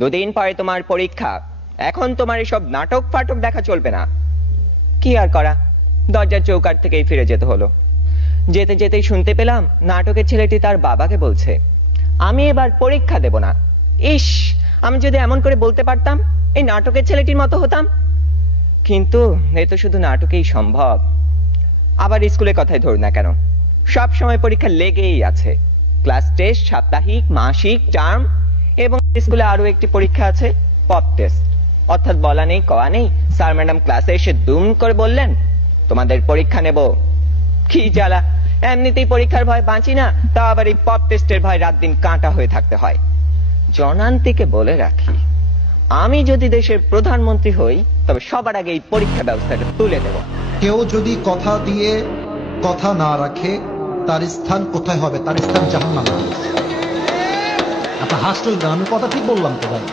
দুদিন পরে তোমার পরীক্ষা। এখন তোমার এসব নাটক ফাটক দেখা চলবে না। কি আর করা, দরজার চৌকাঠ থেকেই ফিরে যেতে হলো। যেতে যেতেই শুনতে পেলাম নাটকের ছেলেটি তার বাবাকে বলছে, আমি এবার পরীক্ষা দেব না। ইস, আমি যদি এমন করে বলতে পারতাম, এই নাটকের ছেলেটির মতো হতাম। কিন্তু এ তো শুধু নাটকেই সম্ভব। আবার স্কুলের কথাই ধরুন না কেন, সব সময় পরীক্ষা লেগেই আছে। ক্লাস টেস্ট, সাপ্তাহিক, মাসিক, টার্ম, এবং স্কুলে আরো একটি পরীক্ষা আছে, পপ টেস্ট। অর্থাৎ বলা নেই কওয়া নেই, স্যার ম্যাডাম ক্লাসে এসে দুম করে বললেন, তোমাদের পরীক্ষা নেব। কি জ্বালা, এমনিতেই পরীক্ষার ভয় বাঁচি না, তা আবার এই পপ টেস্টের ভয় রাত দিন কাঁটা হয়ে থাকতে হয়। জনান্তিকে বলে রাখি, আমি যদি দেশের প্রধানমন্ত্রী হই, তবে সবার আগে এই পরীক্ষা ব্যবস্থাটা তুলে দেব। কেউ যদি কথা দিয়ে কথা না রাখে, তার স্থান কোথায় হবে? তার স্থান জাহান্নামে। আপনি হাসলেন কেন? আমি কথা ঠিক বললাম তো ভাই।